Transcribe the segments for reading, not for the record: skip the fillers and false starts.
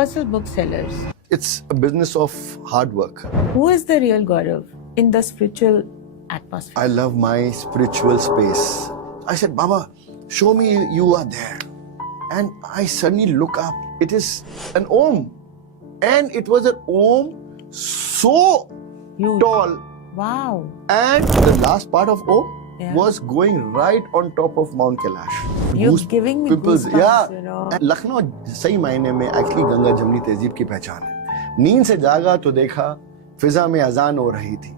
Universal Booksellers. It's a business of hard work. Who is the real Gaurav in the spiritual atmosphere? I love my spiritual space. I said, Baba, show me you are there. And I suddenly look up. It is an Om. And it was an Om so Huge. tall. Wow. And the last part of Om was going right on top of Mount Kailash. You're giving me goosebumps, you know. And Lucknow सही मायने में actually Ganga जमनी तहजीब की पहचान है. नींद से जागा तो देखा फिजा में अजान हो रही थी.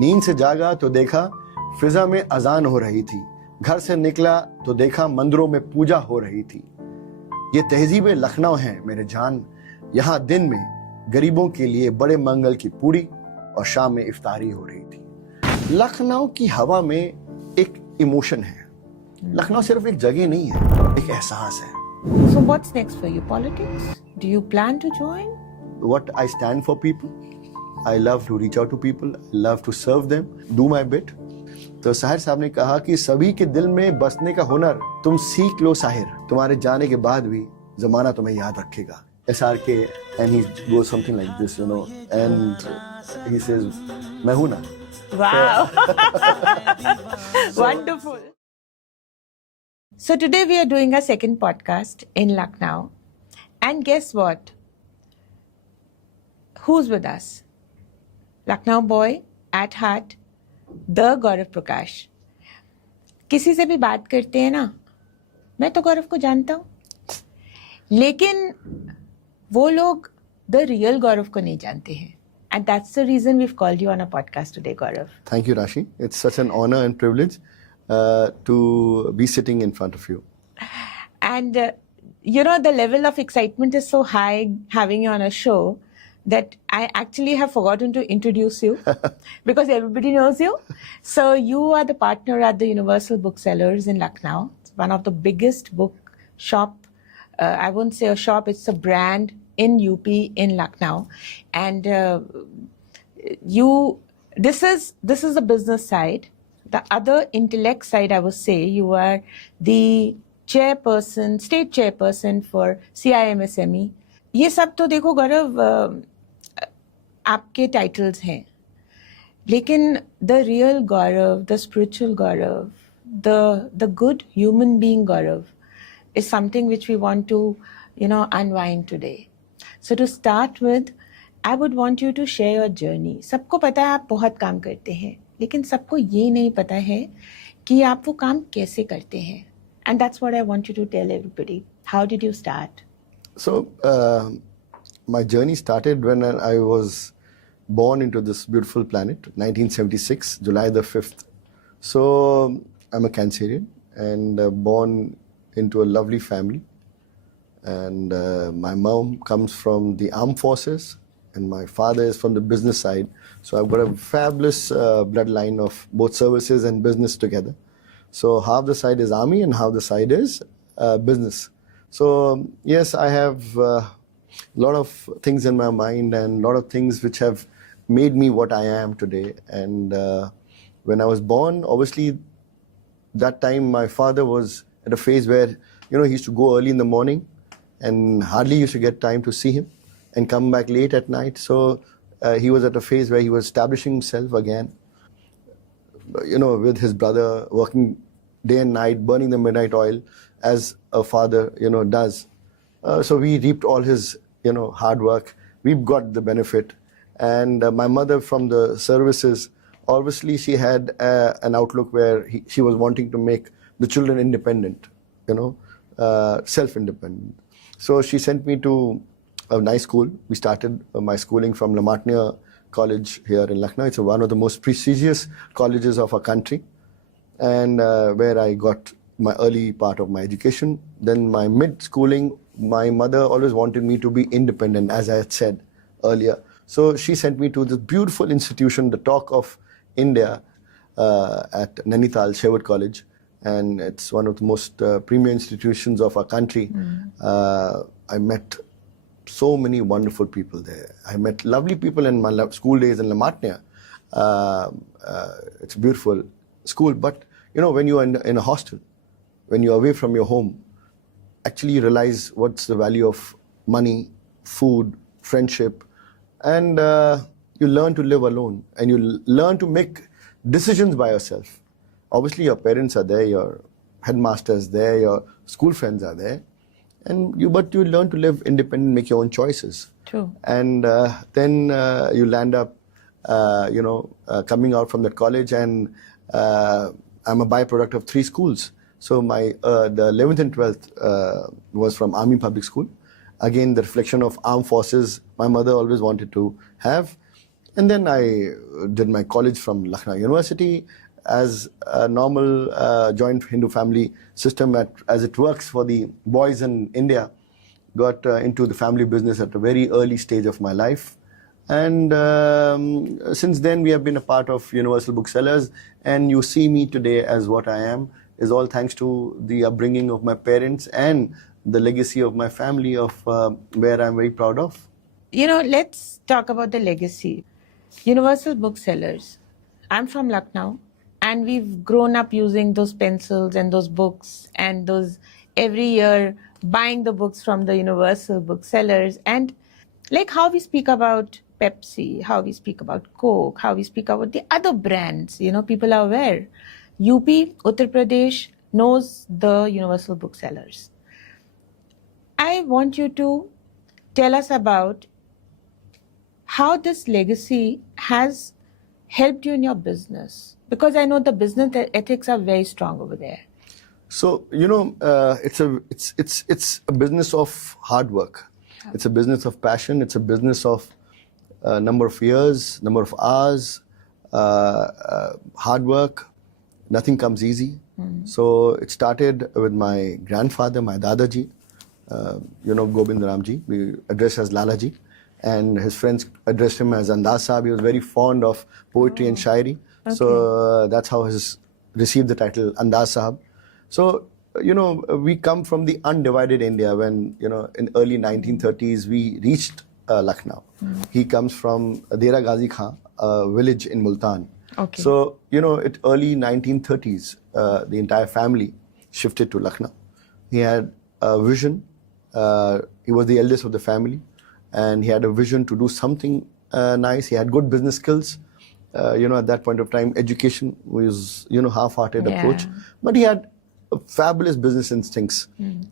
नींद से जागा तो देखा फिजा में अजान हो रही थी. घर से निकला तो देखा मंदिरों में पूजा हो रही थी. ये तहजीब लखनऊ है मेरे जान. यहाँ दिन में गरीबों के लिए बड़े मंगल की पूरी और शाम में इफ्तारी हो रही थी. लखनऊ की हवा में एक इमोशन है. लखनऊ सिर्फ एक जगह नहीं है, एक एहसास है. So what's next for you? Politics? Do you plan to join? What I stand for people. I love to reach out to people. I love to serve them. Do my bit. तो साहिर साहब ने कहा कि सभी के दिल में बसने का हुनर तुम सीख लो साहिर. तुम्हारे जाने के बाद भी जमाना तुम्हें याद रखेगा. SRK and he goes something like this, you know, and he says, मैं हूं ना. Wow. Wonderful. So today we are doing our second podcast in Lucknow. And guess what? Who's with us? Lucknow Boy, at heart, the Gaurav Prakash. किसी से भी बात करते हैं ना, मैं तो गौरव को जानता हूँ, लेकिन वो लोग the real गौरव को नहीं जानते हैं. And that's the reason we've called you on a podcast today, Gaurav. Thank you, Rashi. It's such an honor and privilege to be sitting in front of you. And, you know, the level of excitement is so high having you on a show that I actually have forgotten to introduce you because everybody knows you. So you are the partner at the Universal Booksellers in Lucknow. It's one of the biggest book shop. I won't say a shop, it's a brand in UP in Lucknow. And this is the business side. The other intellect side, I would say, you are the chairperson, state chairperson for CIMSME. ये सब तो देखो गौरव आपके titles हैं, लेकिन the real Gaurav, the spiritual Gaurav, the good human being Gaurav is something which we want to, you know, unwind today. So to start with, I would want you to share your journey. सबको पता है आप बहुत काम करते हैं, लेकिन सबको ये नहीं पता है कि आप वो काम कैसे करते हैं. And that's what I want you to tell everybody. How did you start? So, my journey started when I was born into this beautiful planet, 1976, July the 5th. So, I'm a Cancerian and born into a lovely family. And my mom comes from the armed forces and my father is from the business side. So I've got a fabulous bloodline of both services and business together. So half the side is army and half the side is business. So yes, I have a lot of things in my mind and a lot of things which have made me what I am today. And when I was born, obviously that time my father was at a phase where, you know, he used to go early in the morning and hardly used to get time to see him and come back late at night. So he was at a phase where he was establishing himself again, you know, with his brother, working day and night, burning the midnight oil as a father, you know, does. So we reaped all his, you know, hard work. We've got the benefit. And my mother from the services, obviously she had an outlook where she was wanting to make the children independent, you know, self-independent. So she sent me to a nice school. We started my schooling from Lamatnia College here in Lucknow. It's one of the most prestigious colleges of our country, and where I got my early part of my education. Then my mid-schooling, my mother always wanted me to be independent, as I had said earlier. So she sent me to this beautiful institution, the Talk of India, at Nainital Sherwood College. And it's one of the most premier institutions of our country. I met so many wonderful people there. I met lovely people in my school days in Lamatnia. It's a beautiful school, but you know, when you're in a hostel, when you're away from your home, actually you realize what's the value of money, food, friendship, and you learn to live alone, and you learn to make decisions by yourself. Obviously, your parents are there, your headmasters there, your school friends are there, but you learn to live independent, make your own choices. True. And then you land up, coming out from that college, and I'm a byproduct of 3 schools. So the 11th and 12th was from Army Public School. Again, the reflection of armed forces my mother always wanted to have. And then I did my college from Lucknow University as a normal joint Hindu family system as it works for the boys in India. Got into the family business at a very early stage of my life. And since then, we have been a part of Universal Booksellers. And you see me today as what I am is all thanks to the upbringing of my parents and the legacy of my family, of where I'm very proud of. Let's talk about the legacy. Universal Booksellers. I'm from Lucknow, and we've grown up using those pencils and those books and those every year buying the books from the Universal Booksellers. And like how we speak about Pepsi, how we speak about Coke, how we speak about the other brands, people are aware. UP, Uttar Pradesh knows the Universal Booksellers. I want you to tell us about how this legacy has helped you in your business, because I know the business ethics are very strong over there. So it's a business of hard work. It's a business of passion. It's a business of number of years, number of hours, hard work. Nothing comes easy. So it started with my grandfather, my Dadaji, Gobind Ramji. We address as Lalaji. And his friends addressed him as Andaz Sahab. He was very fond of poetry and shairi. Okay. So that's how he received the title Andaz Sahab. So, we come from the undivided India when, in early 1930s, we reached Lucknow. He comes from Dera Ghazi Khan, a village in Multan. Okay. So, at early 1930s, the entire family shifted to Lucknow. He had a vision. He was the eldest of the family. And he had a vision to do something nice. He had good business skills. At that point of time, education was, half-hearted approach. But he had fabulous business instincts.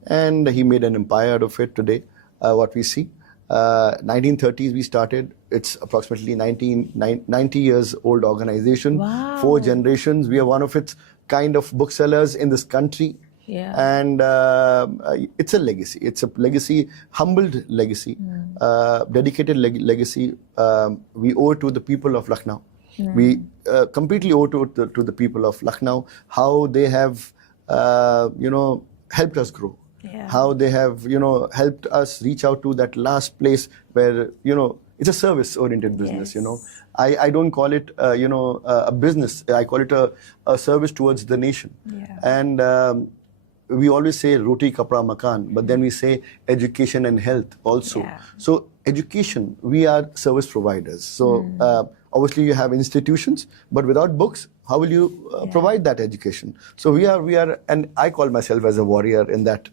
And he made an empire out of it today, what we see. 1930s we started. It's approximately 90 years old organization. Wow. 4 generations. We are one of its kind of booksellers in this country. Yeah. And it's a legacy. It's a legacy, humbled legacy, dedicated legacy. We owe it to the people of Lucknow. We completely owe to the people of Lucknow, how they have, helped us grow. Yeah. How they have, helped us reach out to that last place where, it's a service-oriented business, yes. I don't call it, a business. I call it a service towards the nation. Yeah. And we always say roti, kapra, makan, but then we say education and health also. Yeah. So education, we are service providers. So obviously you have institutions, but without books, how will you provide that education? So we are, and I call myself as a warrior in that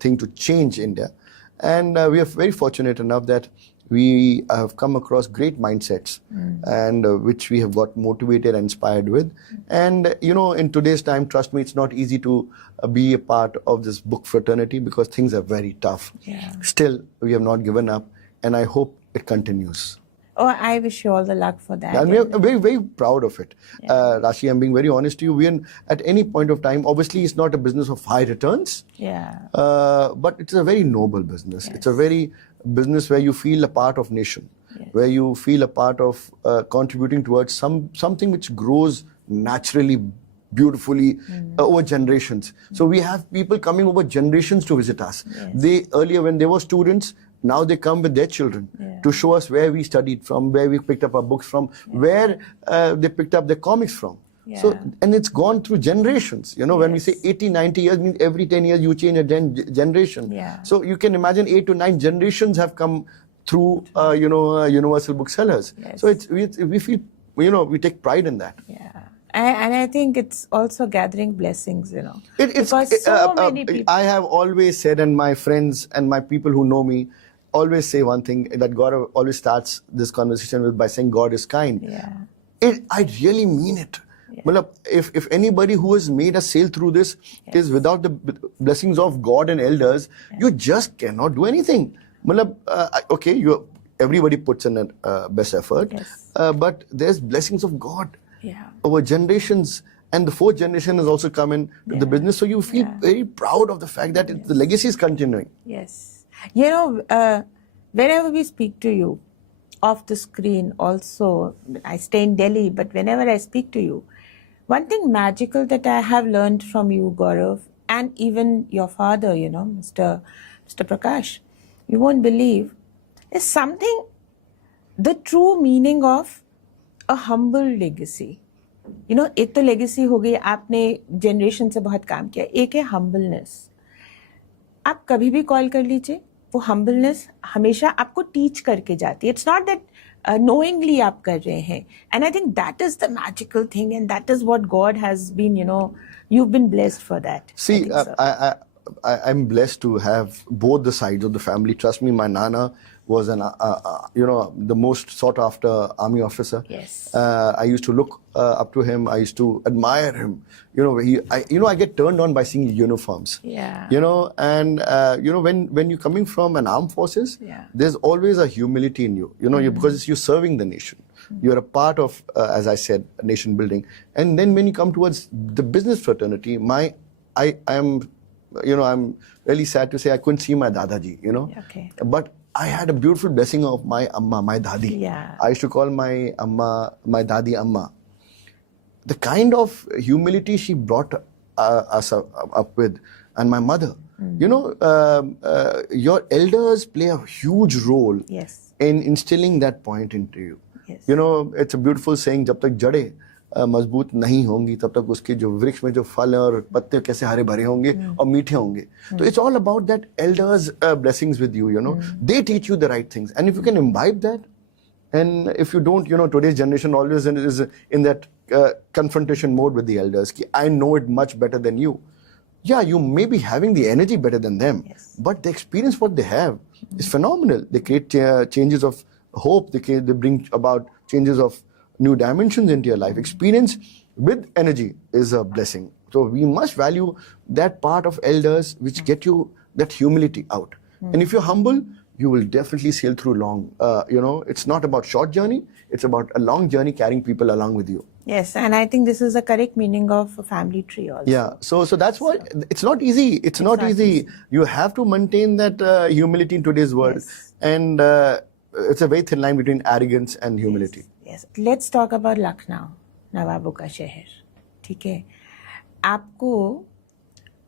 thing to change India. And we are very fortunate enough that we have come across great mindsets and which we have got motivated and inspired with. And, in today's time, trust me, it's not easy to be a part of this book fraternity because things are very tough. Yeah. Still, we have not given up, and I hope it continues. Oh, I wish you all the luck for that. And we are very, very proud of it. Yeah. Rashi, I'm being very honest to you. We are at any point of time, obviously it's not a business of high returns. Yeah. But it's a very noble business. Yes. It's a very business where you feel a part of nation, yes. Where you feel a part of contributing towards something which grows naturally, beautifully over generations. So we have people coming over generations to visit us. Yes. They earlier when they were students, now they come with their children to show us where we studied from, where we picked up our books from, where they picked up their comics from. Yeah. So, and it's gone through generations. When we say 80, 90 years, means every 10 years you change a generation. Yeah. So you can imagine 8 to 9 generations have come through, Universal Booksellers. Yes. So we feel, we take pride in that. Yeah. And I think it's also gathering blessings, because so many people. I have always said, and my friends and my people who know me always say one thing that Gaurav always starts this conversation with by saying God is kind. Yeah. I really mean it. Matlab, if anybody who has made a sale through this is without the blessings of God and elders, you just cannot do anything. Matlab, okay, everybody puts in a best effort, but there's blessings of God over generations. And the fourth generation has also come in to the business. So you feel very proud of the fact that the legacy is continuing. Yes. You know, whenever we speak to you off the screen also, I stay in Delhi, but whenever I speak to you, one thing magical that I have learned from you, Gaurav, and even your father, you know, Mr. Prakash, you won't believe, is something, the true meaning of a humble legacy. You know, एक तो legacy हो गई, आपने generation से बहुत काम किया, एक है हम्बलनेस. आप कभी भी कॉल कर लीजिए, वो हम्बलनेस हमेशा आपको टीच करके जाती है. इट्स नॉट दैट knowingly आप कर रहे हैं. And I think that is the magical thing, and that is what God has been, you know, you've been blessed for that. See, I'm blessed to have both the sides of the family. Trust me, my Nana was the most sought after army officer. Yes. I used to look up to him. I used to admire him. I get turned on by seeing uniforms. Yeah. And when you're coming from an armed forces, there's always a humility in you. Because you're serving the nation. You're a part of, as I said, nation building. And then when you come towards the business fraternity, I'm really sad to say I couldn't see my Dadaji, Okay. But I had a beautiful blessing of my Amma, my Dadi. Yeah. I used to call my Amma, my Dadi Amma. The kind of humility she brought us up with, and my mother. Your elders play a huge role in instilling that point into you. Yes. It's a beautiful saying, जब तक जड़ें मजबूत नहीं होंगी तब तक उसके जो वृक्ष में जो फल और पत्ते कैसे हरे भरे होंगे और मीठे होंगे. तो it's all about that elders blessings with you. They teach you the right things, and if you can imbibe that, and if you don't, today's generation always is in that confrontation mode with the elders. Ki, I know it much better than you. Yeah, you may be having the energy better than them, but the experience what they have is phenomenal. They create changes of hope. They bring about changes of new dimensions into your life. Experience with energy is a blessing. So we must value that part of elders which get you that humility out. And if you're humble, you will definitely sail through long. It's not about short journey. It's about a long journey carrying people along with you. Yes, and I think this is the correct meaning of a family tree also. Yeah, so that's why it's not easy. It's not easy. You have to maintain that humility in today's world. And it's a very thin line between arrogance and humility. Yes. Let's talk about Lucknow, नवाबों का शहर. ठीक है. आपको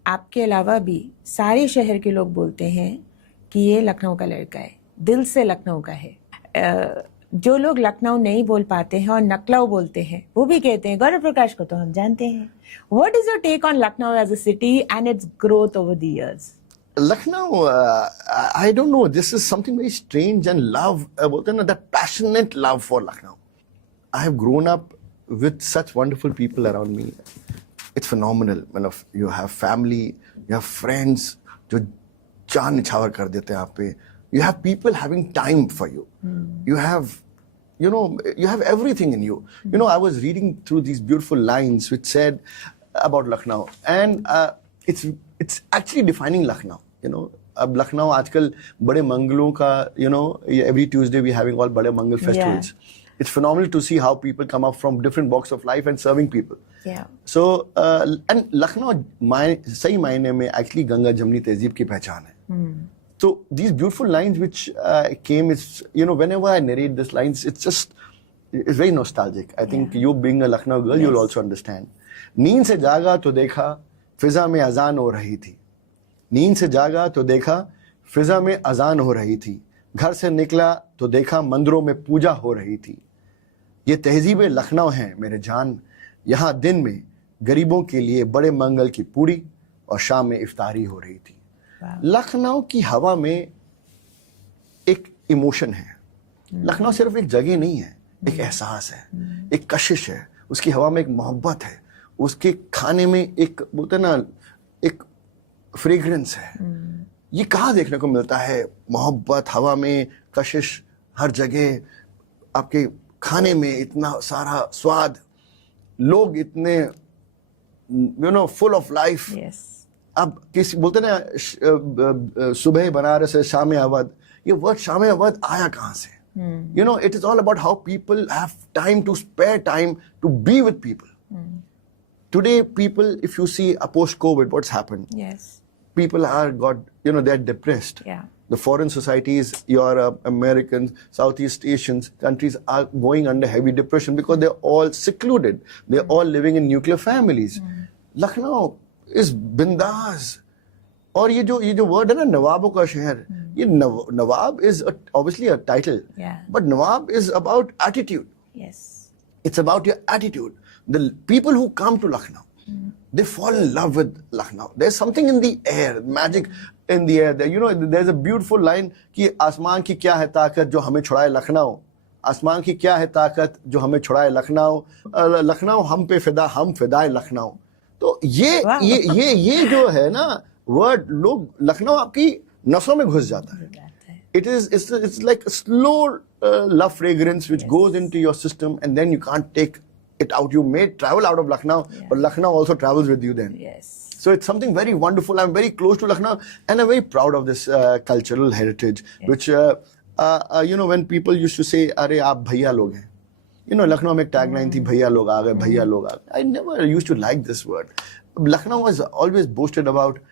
आपके अलावा भी सारे शहर के लोग बोलते हैं कि ये लखनऊ का लड़का है, दिल से लखनऊ का है. जो लोग लखनऊ नहीं बोल पाते हैं और नकलऊ बोलते हैं, वो भी कहते हैं. गौरव प्रकाश को तो हम जानते हैं. What is your take on Lucknow as a city and its growth over the years? Lucknow, I don't know. This is something very strange, and love, that passionate love for Lucknow. I have grown up with such wonderful people around me. It's phenomenal. You have family, you have friends, जो जान निछावर कर देते हैं आप पे. You have people having time for you. You have, you have everything in you. I was reading through these beautiful lines which said about Lucknow, and it's actually defining Lucknow. अब लखनऊ आजकल बड़े मंगलों का, every Tuesday we having all बड़े मंगल festivals. It's phenomenal to see how people come up from different walks of life and serving people. Yeah. So, and Lucknow, सही मायने में actually Ganga जमनी तहजीब की पहचान है. So these beautiful lines which came, it's, whenever I narrate these lines, it's very nostalgic. I think you being a Lucknow girl, you'll also understand. नींद से जागा तो देखा फिजा में अजान हो रही थी. नींद से जागा तो देखा फिजा में अजान हो रही थी. घर से निकला तो देखा मंदिरों में पूजा हो रही थी. ये तहजीबें लखनऊ हैं मेरे जान. यहाँ दिन में गरीबों के लिए बड़े मंगल की पूरी और शाम में इफ्तारी हो रही थी. लखनऊ की हवा में एक इमोशन है. लखनऊ सिर्फ एक जगह नहीं है, एक एहसास है, एक कशिश है. उसकी हवा में एक मोहब्बत है. उसके खाने में एक बोलते ना एक फ्रेग्रेंस है. ये कहाँ देखने को मिलता है? मोहब्बत हवा में, कशिश हर जगह, आपके खाने में इतना सारा स्वाद, लोग इतने फुल ऑफ लाइफ. अब किसी बोलते ना सुबह बनारस है शाम अवध, ये वर्ड शाम अवध आया कहाँ से? It is all about how people have time to spare time to be with people. Today, people, if you see post-COVID, what's happened? Yes. People are they're depressed. Yeah. The foreign societies, Europe, Americans, Southeast Asians, countries are going under heavy depression because they're all secluded. They're all living in nuclear families. Lucknow is bindas. और ये जो word है ना, नवाबों का शहर, ये नवाब is obviously a title, but Nawab is about attitude. Yes. It's about your attitude. The people who come to Lucknow, they fall in love with Lucknow. There's something in the air, magic in the air. There's a beautiful line कि आसमान की क्या है ताकत जो हमें छुड़ाए लखनऊ, आसमान की क्या है ताकत जो हमें छुड़ाए लखनऊ, लखनऊ हम पे फिदा, हम फिदाए लखनऊ. तो ये जो है ना वर्ड, लोग लखनऊ आपकी नसों में घुस जाता है. It's like a slow love fragrance which goes into your system, and then you can't take it out. You may travel out of Lucknow, but Lucknow also travels with you then. Yes. So it's something very wonderful. I'm very close to Lucknow, and I'm very proud of this cultural heritage, which when people used to say, "Arey, aap bhaiya log hain." Lucknow में एक tagline थी, "भैया लोग आ गए, भैया लोग आ गए." I never used to like this word. Lucknow was always boasted about,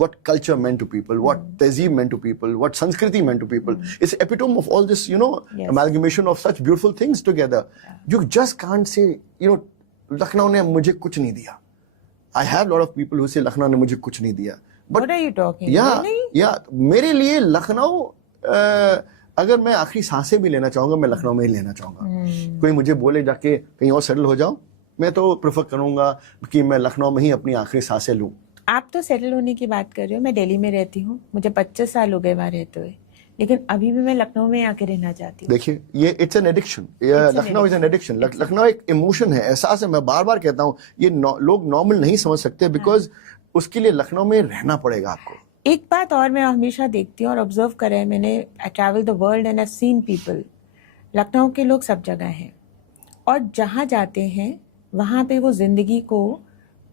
what culture meant to people, what tehzeeb meant to people, what Sanskriti meant to people. It's epitome of all this, amalgamation of such beautiful things together. You just can't say, Lucknow ne mujhe kuch nahi diya. I have a lot of people who say Lucknow ne mujhe kuch nahi diya. But what are you talking? Yeah, really? Yeah. मेरे लिए लखनऊ, अगर मैं आखिरी सांसें भी लेना चाहूंगा, मैं लखनऊ में ही लेना चाहूंगा. कोई मुझे बोले जाके कहीं और सेटल हो जाओ, मैं तो प्रेफर करूंगा कि मैं लखनऊ में ही अपनी आखिरी सांसें लूं. आप तो सेटल होने की बात कर रहे हो. मैं दिल्ली में रहती हूँ, मुझे 25 साल हो गए वहाँ रहते हुए, लेकिन अभी भी मैं लखनऊ में आके रहना चाहती हूँ. देखिए, ये it's an addiction. Lucknow is an addiction. Lucknow एक इमोशन है, एहसास है. मैं बार बार कहता हूँ, ये लोग नॉर्मल नहीं समझ सकते, बिकॉज उसके लिए लखनऊ में रहना पड़ेगा आपको. एक बात और मैं हमेशा देखती हूँ और ऑब्जर्व करा है मैंने, I travel the world and I seen people. Lucknow के लोग सब जगह हैं और जहाँ जाते हैं वहाँ पे वो जिंदगी को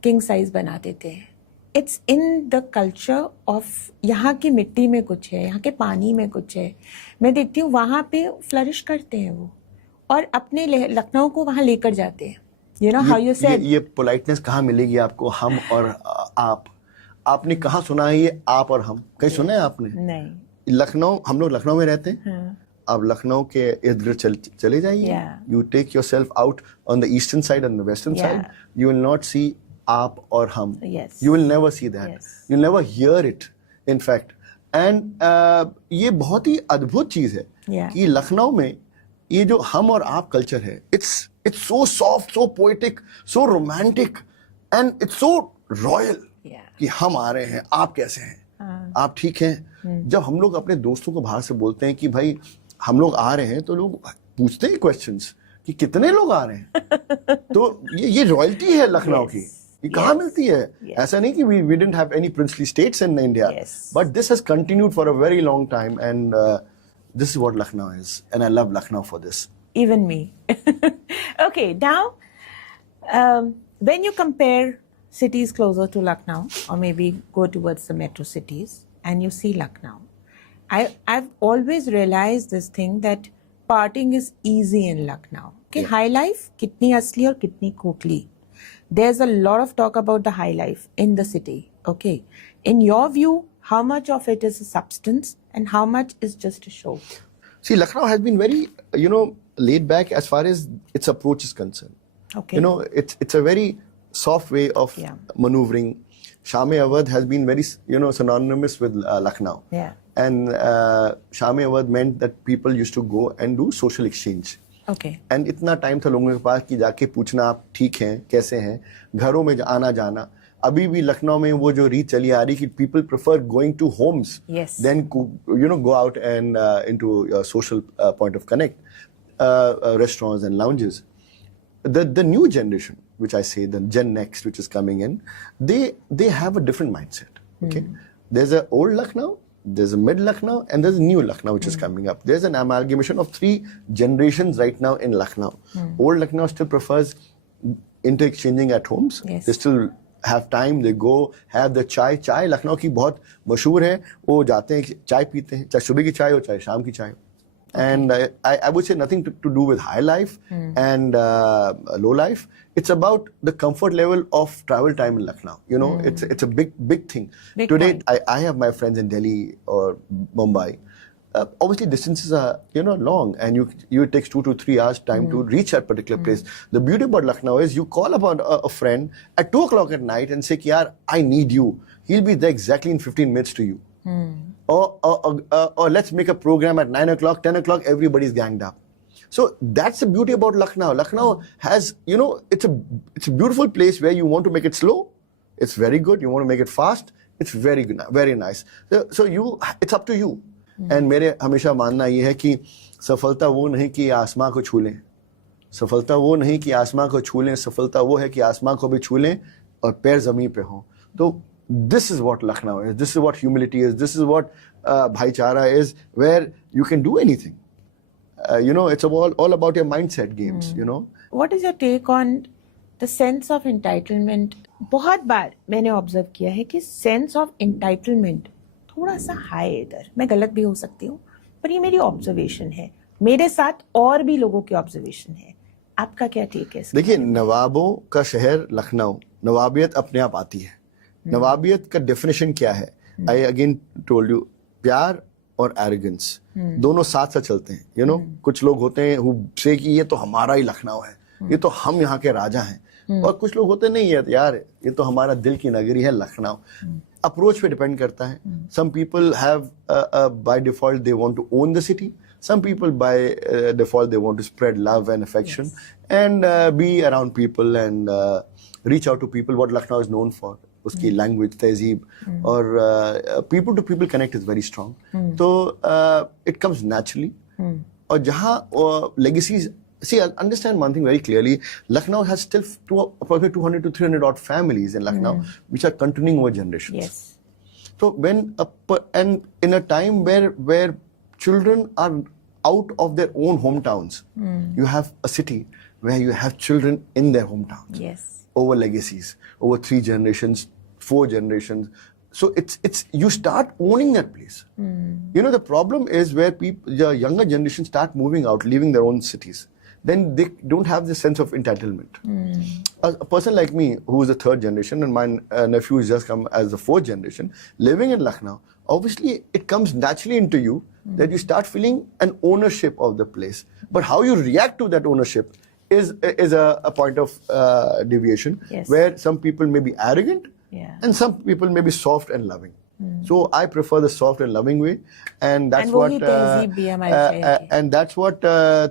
किंग साइज बना देते हैं. It's in the culture of, यहाँ की मिट्टी में कुछ है, यहाँ के पानी में कुछ है. मैं देखती हूँ वहाँ पे फ्लरिश करते हैं वो और अपने लखनऊ को वहाँ लेकर जाते हैं. हाउ यू सेड, ये पोलाइटनेस कहाँ मिलेगी आपको? हम और आप. आपने कहाँ सुना है ये आप और हम? कहीं सुना है आपने? नहीं. लखनऊ, हम लोग लखनऊ में रहते हैं. आप लखनऊ के इर्द गिर्द चले जाइए. You take yourself out on the eastern side and the western side. You will not see आप और हम. You will never see that. You'll never hear it, in fact. And ये बहुत ही अद्भुत चीज है कि लखनऊ में ये जो हम और आप कल्चर है, it's so soft, so poetic, so romantic, and it's so royal. कि हम आ रहे हैं, आप कैसे हैं, आप ठीक हैं. जब हम लोग अपने दोस्तों को बाहर से बोलते हैं कि भाई हम लोग आ रहे हैं, तो लोग पूछते हैं क्वेश्चंस कि कितने लोग आ रहे हैं. तो ये रॉयल्टी है लखनऊ की. ये कहाँ मिलती है? ऐसा नहीं कि we didn't have any princely states in India, but this has continued for a very long time, and this is what Lucknow is, and I love Lucknow for this. Even me. Okay, now when you compare cities closer to Lucknow, or maybe go towards the metro cities, and you see Lucknow, I've always realized this thing that partying is easy in Lucknow. Okay, high life, kitni asli aur kitni kokli. There's a lot of talk about the high life in the city. Okay, in your view, how much of it is a substance and how much is just a show? See, Lucknow has been very, laid back as far as its approach is concerned. Okay. It's a very soft way of maneuvering. Sham-e-Awadh has been very, synonymous with Lucknow. Yeah. And Sham-e-Awadh meant that people used to go and do social exchange. Okay. And इतना time था लोगों के पास कि जाके पूछना आप ठीक हैं, कैसे हैं, घरों में आना जाना. अभी भी लखनऊ में वो जो रीत चली आ रही कि people prefer going to homes than go out and into a social point of connect, restaurants and lounges. The new generation, which I say the Gen Next, which is coming in, they have a different mindset. Okay, There's a old Lucknow, there's a mid Lucknow, and there's a new Lucknow which is coming up. There's an amalgamation of 3 generations right now in Lucknow. Old Lucknow still prefers interexchanging at homes. Yes. They still have time, they go have the chai. Chai Lucknow की बहुत मशहूर है. वो जाते हैं चाय पीते हैं, चाहे सुबह की चाय हो चाहे शाम की चाय हो. And I would say nothing to do with high life and low life. It's about the comfort level of travel time in Lucknow. You know, it's a big thing. Big Today, point. I have my friends in Delhi or Mumbai. Obviously, distances are long, and it takes 2 to 3 hours time to reach that particular place. The beauty about Lucknow is you call upon a friend at 2 o'clock at night and say, "Yaar, I need you." He'll be there exactly in 15 minutes to you. Or let's make a program at 9 o'clock, 10 o'clock, everybody's ganged up. So that's the beauty about Lucknow. Lucknow has, it's a beautiful place where you want to make it slow. It's very good. You want to make it fast. It's very good, very nice. So it's up to you. And मेरे हमेशा मानना ये है कि सफलता वो नहीं कि आसमां को छू लें. सफलता वो नहीं कि आसमां को छू लें. सफलता वो है कि आसमां को भी छू लें और पैर जमीन पे हों. तो this is what Lucknow is. This is what humility is. This is what bhaichara is, where you can do anything. It's all about your mindset games, What is your take on the sense of entitlement? बहुत बार मैंने observe किया है कि sense of entitlement थोड़ा सा high है इधर. मैं गलत भी हो सकती हूँ, पर ये मेरी ऑब्जर्वेशन है. मेरे साथ और भी लोगों की ऑब्जर्वेशन है. आपका क्या टेक है? देखिए, नवाबों का शहर लखनऊ, नवाबियत अपने आप आती है. नवाबियत का डेफिनेशन क्या है? आई अगेन टोल्ड यू, प्यार और एरोगेंस दोनों साथ साथ चलते हैं. कुछ लोग होते हैं who say कि ये तो हमारा ही लखनऊ है, ये तो हम यहाँ के राजा हैं. और कुछ लोग होते नहीं है, यार ये तो हमारा दिल की नगरी है लखनऊ. अप्रोच पे डिपेंड करता है. Some people have by default they want to own the city. Some people by default they want to spread love and affection and be around people and reach out to people. What Lucknow is known for, उसकी language, तहजीब और people to people connect is very strong. So it comes naturally. और जहाँ legacies, see, understand one thing very clearly. Lucknow has still approximately 200 to 300 odd families in Lucknow which are continuing over generations. Yes. So and in a time where children are out of their own hometowns, you have a city where you have children in their hometowns. Yes. Over legacies, over 3 generations, 4 generations. So it's you start owning that place. The problem is where the younger generation start moving out, leaving their own cities. Then they don't have this sense of entitlement. A person like me, who is the 3rd generation, and my nephew has just come as the 4th generation, living in Lucknow, obviously it comes naturally into you that you start feeling an ownership of the place. But how you react to that ownership is a point of deviation, where some people may be arrogant and some people may be soft and loving. So I prefer the soft and loving way, and that's what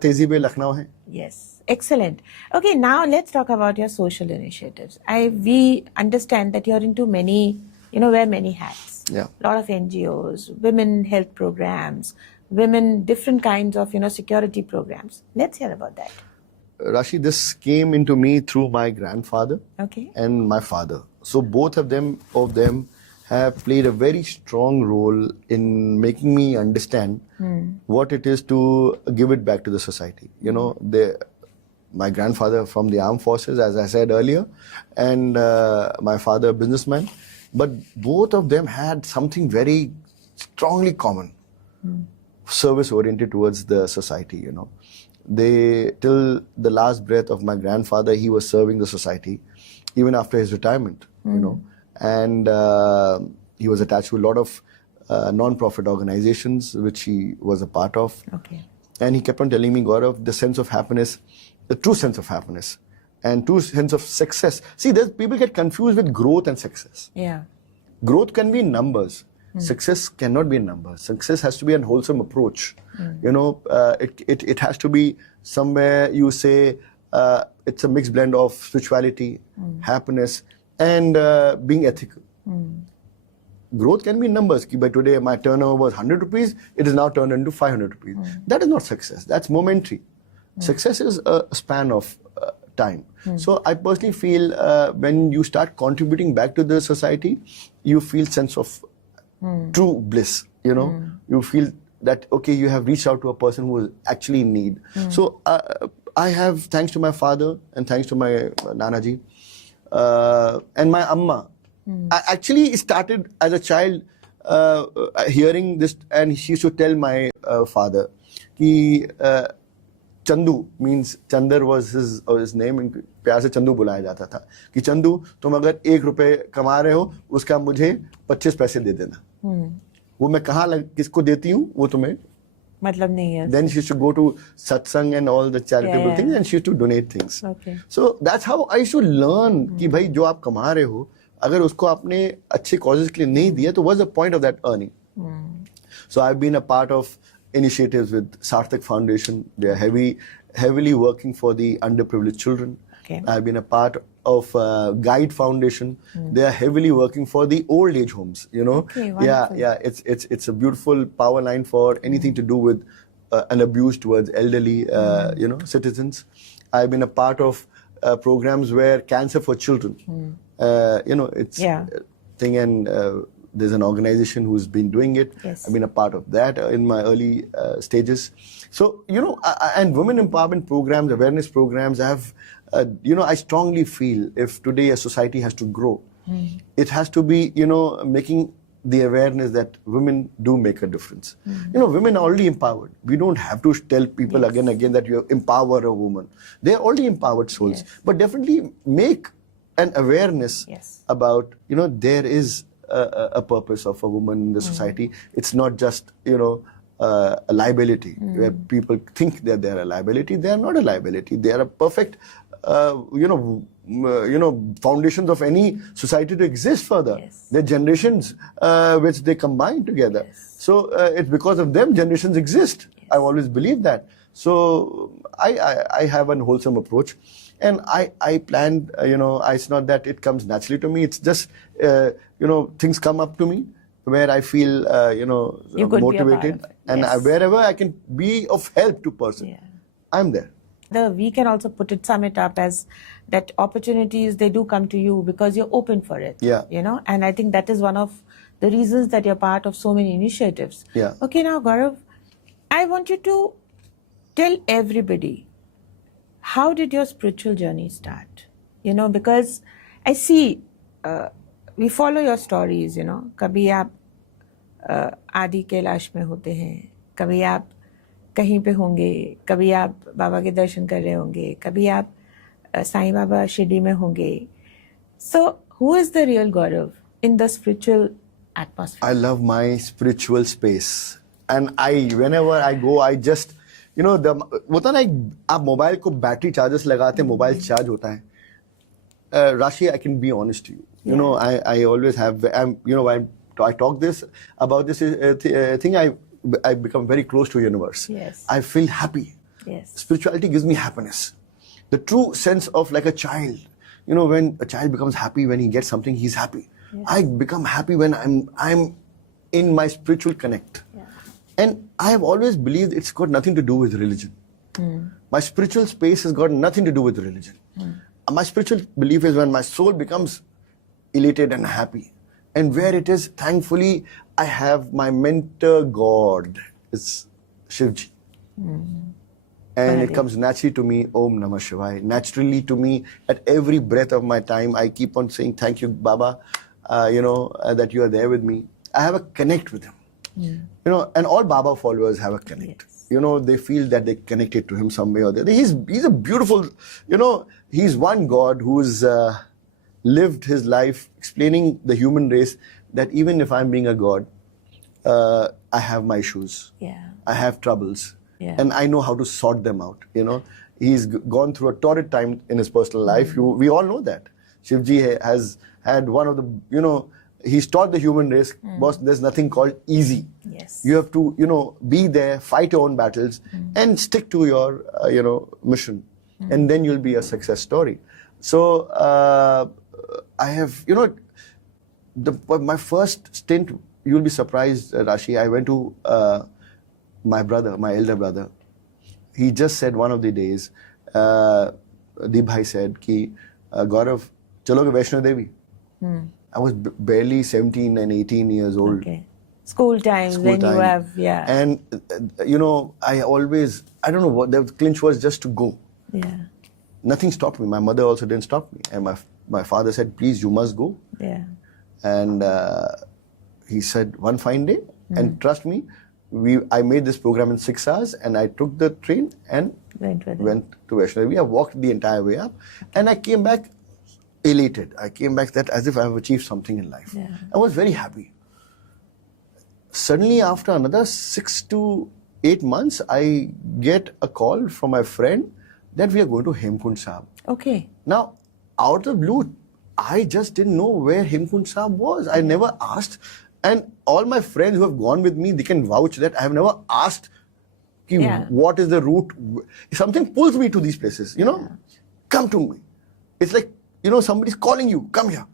Tehzeeb Lucknow hai. Yes, excellent. Okay, now let's talk about your social initiatives. We understand that you're into many, wear many hats. Yeah. A lot of NGOs, women health programs, different kinds of, security programs. Let's hear about that. Rashi, this came into me through my grandfather and my father. So both of them have played a very strong role in making me understand what it is to give it back to the society. My grandfather from the armed forces, as I said earlier, and my father, a businessman. But both of them had something very strongly common, service-oriented towards the society, till the last breath of my grandfather, he was serving the society, even after his retirement, and he was attached to a lot of non-profit organizations, which he was a part of. And he kept on telling me, Gaurav, the sense of happiness, the true sense of happiness, and true sense of success. See, people get confused with growth and success. Yeah. Growth can be in numbers. Success cannot be in numbers. Success has to be a wholesome approach. It has to be somewhere you say it's a mixed blend of spirituality, happiness, and being ethical. Growth can be in numbers. By today, my turnover was 100 rupees. It is now turned into 500 rupees. That is not success. That's momentary. Success is a span of time. So I personally feel when you start contributing back to the society, you feel sense of true bliss, you know. You feel that, okay, you have reached out to a person who is actually in need. So I have, thanks to my father and thanks to my Nanaji and my Amma. I actually started as a child hearing this, and she used to tell my father, ki, Chandu means Chandar was his name, and प्यार से चंदू बुलाया जाता था कि चंदू तुम अगर 1 रुपए कमा रहे हो उसका मुझे 25 पैसे दे देना. वो मैं कहाँ किसको देती हूँ वो तुम्हें मतलब नहीं है. Then she used to go to satsang and all the charitable things, and she used to donate things. Okay. So that's how I used to learn कि भाई जो आप कमा रहे हो अगर उसको आपने अच्छे causes के लिए नहीं दिया तो what's the point of that earning? So I've been a part of initiatives with Sarthak Foundation. They are heavily working for the underprivileged children. Okay. I've been a part of Guide Foundation. They are heavily working for the old age homes, you know. Okay, wonderful. Yeah, it's a beautiful power line for anything to do with an abuse towards elderly, you know, citizens. I've been a part of programs where cancer for children, you know, it's a thing, and there's an organization who's been doing it. Yes. I've been a part of that in my early stages. So, you know, and women empowerment programs, awareness programs, I have, you know, I strongly feel if today a society has to grow, it has to be, you know, making the awareness that women do make a difference. You know, women are already empowered. We don't have to tell people again and again that you empower a woman. They're already empowered souls. But definitely make an awareness about, you know, there is a purpose of a woman in the society. It's not just, you know, a liability where people think that they're a liability. They are not a liability. They are a perfect, you know, foundations of any society to exist further. They're generations which they combine together. So it's because of them generations exist. I've always believed that. So I have an wholesome approach. And I planned, you know, it's not that it comes naturally to me. It's just, you know, things come up to me where I feel, you know, motivated. And wherever I can be of help to person, I'm there. We can also sum it up as that opportunities, they do come to you because you're open for it. You know, and I think that is one of the reasons that you're part of so many initiatives. Okay, now Gaurav, I want you to tell everybody, how did your spiritual journey start? You know, because I see, we follow your stories, you know. कभी आप आदि कैलाश में होते हैं, कभी आप कहीं पे होंगे, कभी आप बाबा के दर्शन कर रहे होंगे, कभी आप साईं बाबा शिरडी में होंगे. So, who is the real Gaurav in the spiritual atmosphere? I love my spiritual space. And whenever I go, I just, you know, होता ना आप मोबाइल को बैटरी चार्जर्स लगाते हैं, मोबाइल चार्ज होता है. Rashi, I can be honest to you. You know, I always have, you know, I talk about this thing, I become very close to the universe. I feel happy. Spirituality gives me happiness. The true sense of like a child. You know, when a child becomes happy when he gets something, he's happy. I become happy when I'm in my spiritual connect. And I have always believed it's got nothing to do with religion. My spiritual space has got nothing to do with religion. My spiritual belief is when my soul becomes elated and happy. And where it is, thankfully, I have my mentor God. It's Shivji. And it comes naturally to me, Om Namah Shivaya. Naturally to me, at every breath of my time, I keep on saying, thank you, Baba, you know, that you are there with me. I have a connect with him. You know, and all Baba followers have a connect. You know, they feel that they connected to him some way or the other. He's a beautiful, you know, he's one God who's lived his life explaining the human race that even if I'm being a God, I have my issues. I have troubles. And I know how to sort them out, you know. He's gone through a torrid time in his personal life. We all know that. Shivji has had one of the, you know, he's taught the human race, boss, there's nothing called easy. You have to, you know, be there, fight your own battles, and stick to your, you know, mission. And then you'll be a success story. So, I have, you know, my first stint, you'll be surprised, Rashi, I went to my brother, my elder brother. He just said one of the days, Deep Bhai said, ki, Gaurav, chaloge Vaishno Devi? I was barely 17 and 18 years old. School times School when you time. have, yeah. And, I don't know what, the clinch was just to go. Yeah. Nothing stopped me. My mother also didn't stop me. And my father said, please, you must go. Yeah. And he said, one fine day, and trust me, I made this program in 6 hours, and I took the train and went to Vaishnavi. We have walked the entire way up, and I came back elated. I came back that as if I have achieved something in life. Yeah. I was very happy. Suddenly, after another 6 to 8 months, I get a call from my friend that we are going to Hemkund Sahib. Okay. Now, out of the blue, I just didn't know where Hemkund Sahib was. I never asked. And all my friends who have gone with me, they can vouch that I have never asked what is the route. Something pulls me to these places, Come to me. It's like, somebody's calling you, come here.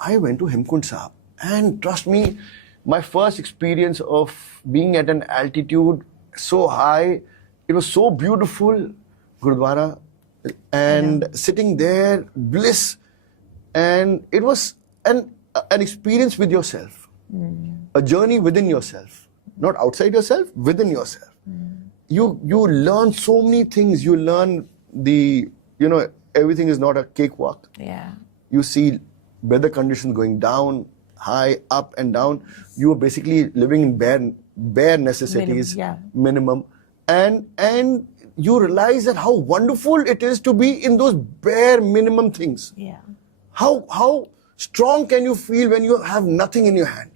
I went to Hemkund Sahib. And trust me, my first experience of being at an altitude so high, it was so beautiful, Gurudwara, and sitting there, bliss. And it was an experience with yourself, a journey within yourself, not outside yourself, within yourself. You learn so many things. You learn everything is not a cakewalk. Yeah. You see weather conditions going down, high, up and down. You are basically living in bare necessities, minimum. And you realize that how wonderful it is to be in those bare minimum things. Yeah. How strong can you feel when you have nothing in your hand?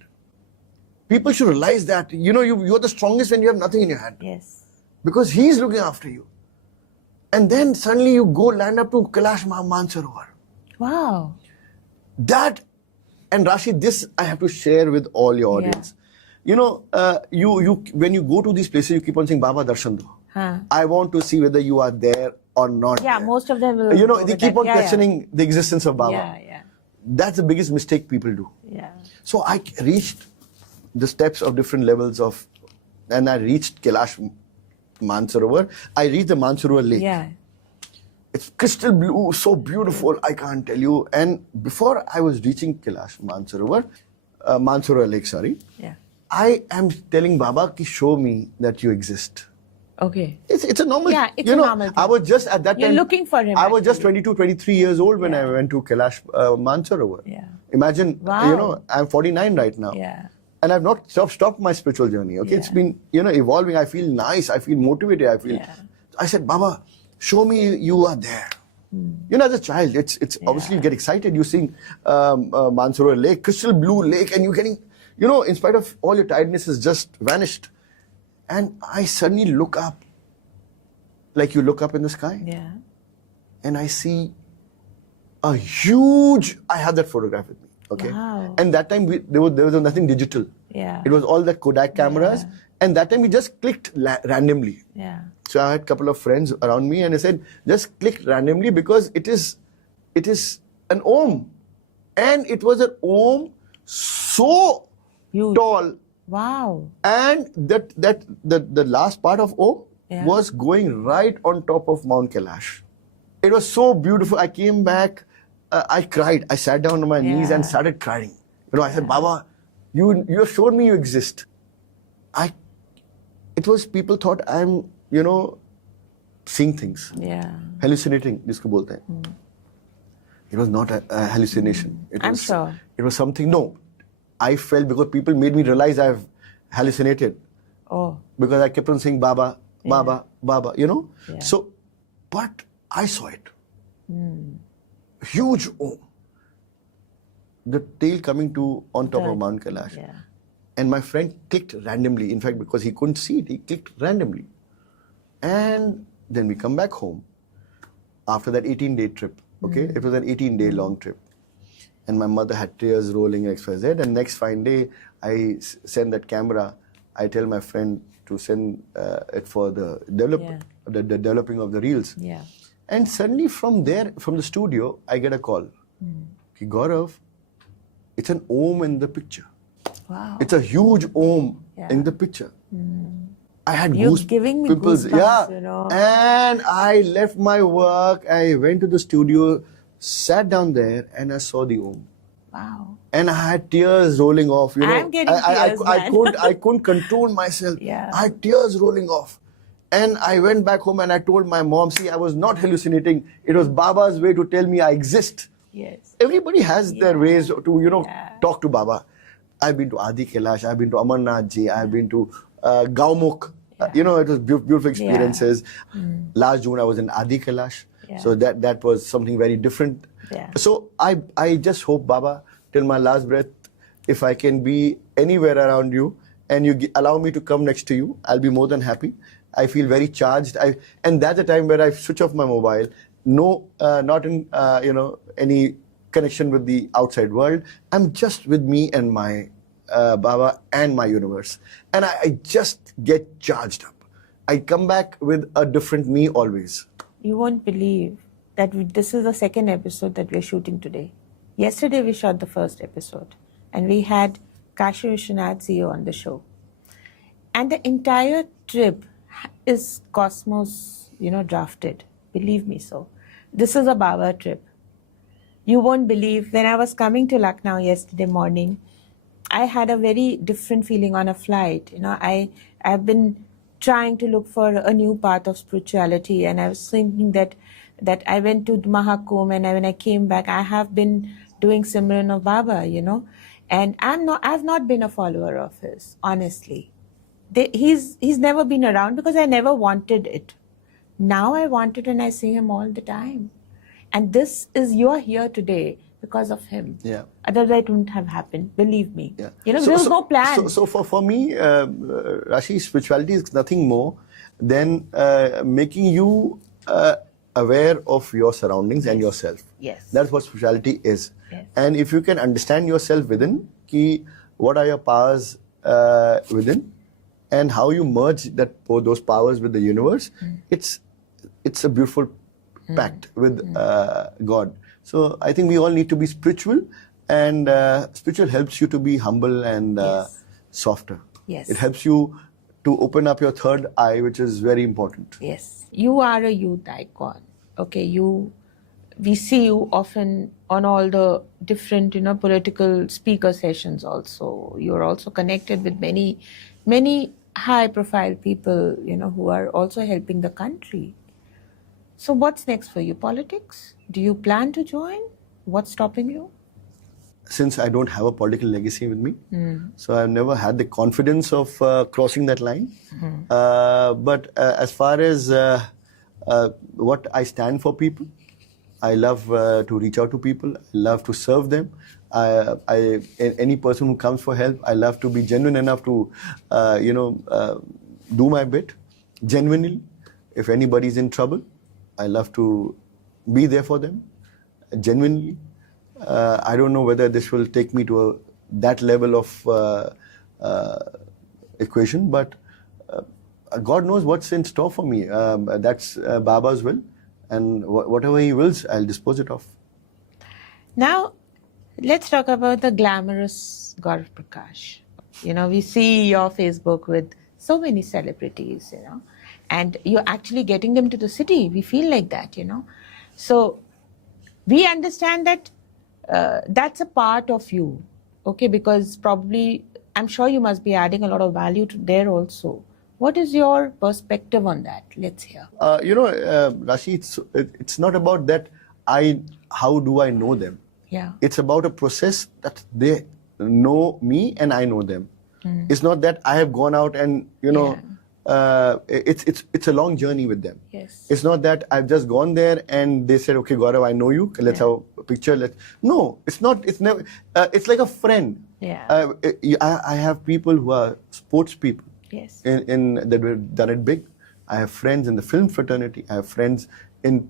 People should realize that, you're the strongest when you have nothing in your hand. Yes. Because he's looking after you. And then suddenly you go land up to Kailash Mansarovar. Wow. That, and Rashi, this I have to share with all your audience. When you go to these places, you keep on saying, Baba Darshan do. I want to see whether you are there or not. Yeah, there. most of them will. They keep on questioning the existence of Baba. Yeah. That's the biggest mistake people do. Yeah. So I reached the steps of different levels and I reached Kailash Mansarovar. I reached the Mansarovar lake. Yeah. It's crystal blue, so beautiful, I can't tell you. And before I was reaching Kailash Mansarovar lake, sorry. Yeah. I am telling Baba, show me that you exist. Okay. It's a normal, a normal thing. I was just at that time. You're looking for him. I was just 22, 23 years old when I went to Kailash Mansarovar. Yeah. Imagine, Wow. I'm 49 right now. Yeah. And I've not stopped my spiritual journey. Okay, It's been, evolving. I feel nice. I feel motivated. I said, Baba, show me you are there. As a child, it's obviously you get excited. You sing Mansarovar Lake, crystal blue lake, and you're getting, in spite of all your tiredness, has just vanished. And I suddenly look up, like you look up in the sky. Yeah. And I see a huge, I have that photograph with me. Okay. Wow. And that time there was nothing digital. Yeah. It was all the Kodak cameras. And that time we just clicked randomly. Yeah. So I had a couple of friends around me and I said, just click randomly because it is an Om. And it was an Om so Huge. tall. Wow. And the last part of Om was going right on top of Mount Kailash. It was so beautiful. I came back, I cried. I sat down on my knees and started crying. I said, Baba, you have shown me you exist. It was, people thought I'm, seeing things. Yeah. Hallucinating, jisko bolte hain. It was not a hallucination. I'm sure. It was something, no. I felt because people made me realize I've hallucinated. Oh. Because I kept on saying Baba, Baba, Baba, Yeah. So, but I saw it. Huge Om. The tail coming on top of Mount Kailash. Yeah. And my friend clicked randomly. In fact, because he couldn't see it, he clicked randomly. And then we come back home after that 18-day trip. Okay, it was an 18-day long trip. And my mother had tears rolling XYZ. And next fine day, I send that camera. I tell my friend to send it for the developing of the reels. Yeah. And suddenly from the studio, I get a call. Okay, Gaurav, it's an Om in the picture. Wow. It's a huge Om in the picture. I had giving me goosebumps, And I left my work. I went to the studio, sat down there, and I saw the Om. Wow. And I had tears rolling off. I'm getting tears, man. I couldn't control myself. Yeah. I had tears rolling off. And I went back home and I told my mom, see, I was not hallucinating. It was Baba's way to tell me I exist. Yes. Everybody has their ways to, Yeah. talk to Baba. I've been to Adi Kailash, I've been to Amarnath Ji, I've been to Gaumukh. It was beautiful experiences. Last June I was in Adi Kailash. Yeah. So that was something very different. Yeah. So I just hope, Baba, till my last breath, if I can be anywhere around you and you allow me to come next to you, I'll be more than happy. I feel very charged. And that's the time where I switch off my mobile. No, not in any connection with the outside world. I'm just with me and my Baba and my universe. And I just get charged up. I come back with a different me always. You won't believe that this is the second episode that we're shooting today. Yesterday we shot the first episode and we had Kashi Vishwanath CEO on the show. And the entire trip is Cosmos, drafted. Believe me so. This is a Baba trip. You won't believe, when I was coming to Lucknow yesterday morning, I had a very different feeling on a flight. I've been trying to look for a new path of spirituality, and I was thinking that I went to Mahakumbh, and when I came back, I have been doing Simran of Baba, and I've not been a follower of his, honestly. He's never been around because I never wanted it. Now I want it and I see him all the time. And you're here today because of him. Yeah. Otherwise it wouldn't have happened, believe me. Yeah. There was no plan. So for me, Rashi, spirituality is nothing more than making you aware of your surroundings and yourself. Yes. That's what spirituality is. Yes. And if you can understand yourself within, what are your powers within, and how you merge those powers with the universe, it's a beautiful pact with God. So I think we all need to be spiritual, and spiritual helps you to be humble and softer. Yes. It helps you to open up your third eye, which is very important. Yes. You are a youth icon. Okay, we see you often on all the different, political speaker sessions also. You're also connected with many, many high-profile people, who are also helping the country. So what's next for you? Politics? Do you plan to join? What's stopping you? Since I don't have a political legacy with me, so I've never had the confidence of crossing that line. But as far as what I stand for people, I love to reach out to people. I love to serve them. Any person who comes for help, I love to be genuine enough to, do my bit genuinely. If anybody's in trouble, I love to be there for them genuinely. I don't know whether this will take me to that level of equation, but God knows what's in store for me. That's Baba's will, and whatever he wills, I'll dispose it of. Now, let's talk about the glamorous Gaurav Prakash. We see your Facebook with so many celebrities, and you're actually getting them to the city. We feel like that, So we understand that that's a part of you, okay? Because probably, I'm sure you must be adding a lot of value to there also. What is your perspective on that? Let's hear. Rashi, it's not about that how do I know them? Yeah. It's about a process that they know me and I know them. It's not that I have gone out and, it's a long journey with them. Yes. It's not that I've just gone there and they said, okay, Gaurav, I know you. Let's have a picture. No, it's not. It's never. It's like a friend. Yeah. I have people who are sports people. Yes. That have done it big. I have friends in the film fraternity. I have friends in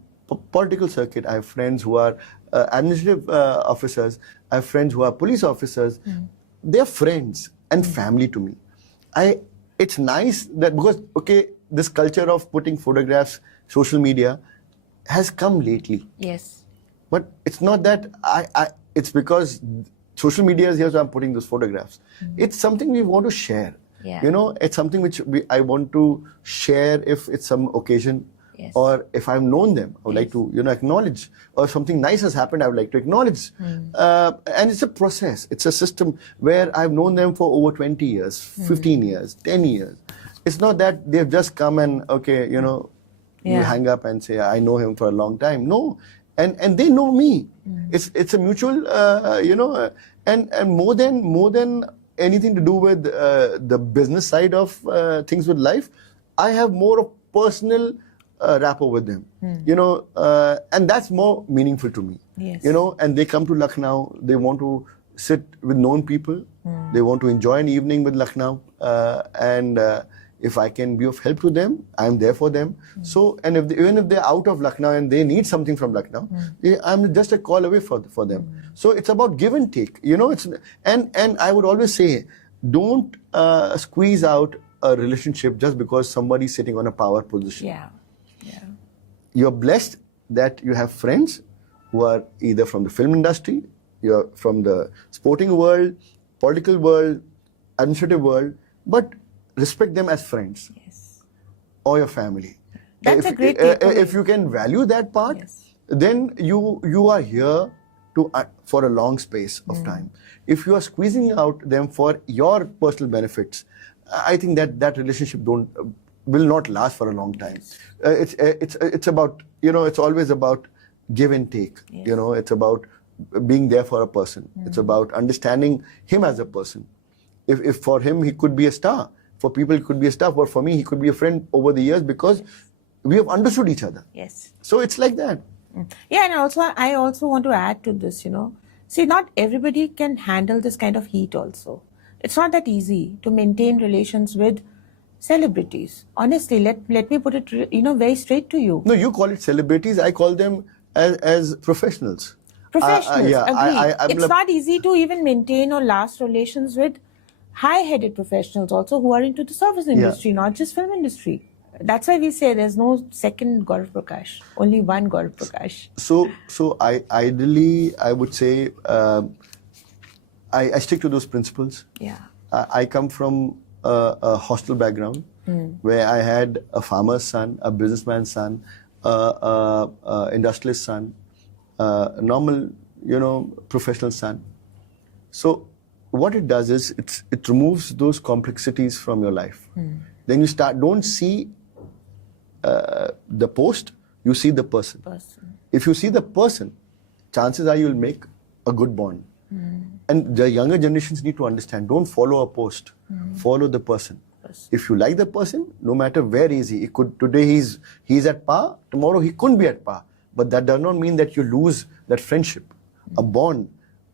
political circuit. I have friends who are administrative officers. I have friends who are police officers. They're friends and family to me. It's nice that because, this culture of putting photographs, social media, has come lately. Yes. But it's not that it's because social media is here, so I'm putting those photographs. It's something we want to share. Yeah. It's something which I want to share if it's some occasion. Yes. Or if I've known them, I would like to, acknowledge. Or something nice has happened, I would like to acknowledge. And it's a process. It's a system where I've known them for over 20 years, 15 years, 10 years. It's not that they've just come and, okay, you hang up and say, I know him for a long time. No. And they know me. It's a mutual, and more than anything to do with the business side of things with life, I have more of personal rapport with them, and that's more meaningful to me. Yes. And they come to Lucknow, they want to sit with known people, they want to enjoy an evening with Lucknow, and if I can be of help to them, I'm there for them. So, and even if they're out of Lucknow and they need something from Lucknow, I'm just a call away for them. So it's about give and take, and I would always say, don't squeeze out a relationship just because somebody's sitting on a power position. Yeah. You're blessed that you have friends who are either from the film industry, you're from the sporting world, political world, administrative world, but respect them as friends. Yes. Or your family. That's a great takeaway. If you can value that part, then you are here for a long space of time. If you are squeezing out them for your personal benefits, I think that relationship will not last for a long time. It's about, it's always about give and take. Yes. It's about being there for a person. It's about understanding him as a person. If for him he could be a star, for people he could be a star, but for me he could be a friend over the years because we have understood each other. Yes. So it's like that. Yeah, and I also want to add to this, see, not everybody can handle this kind of heat also. It's not that easy to maintain relations with celebrities. Honestly, let me put it, very straight to you. No, you call it celebrities. I call them as professionals. Professionals, yeah, agree. It's not easy to even maintain or last relations with high-headed professionals also who are into the service industry, not just film industry. That's why we say there's no second Gaurav Prakash, only one Gaurav Prakash. So ideally, I would say I stick to those principles. Yeah. I come from a hostel background where I had a farmer's son, a businessman's son, a industrialist son, a normal, professional son. So what it does is it removes those complexities from your life. Then you don't see the post, you see the person. If you see the person, chances are you'll make a good bond. And the younger generations need to understand, don't follow a post, follow the person. If you like the person, no matter where is he, today he's at par, tomorrow he couldn't be at par. But that does not mean that you lose that friendship, a bond.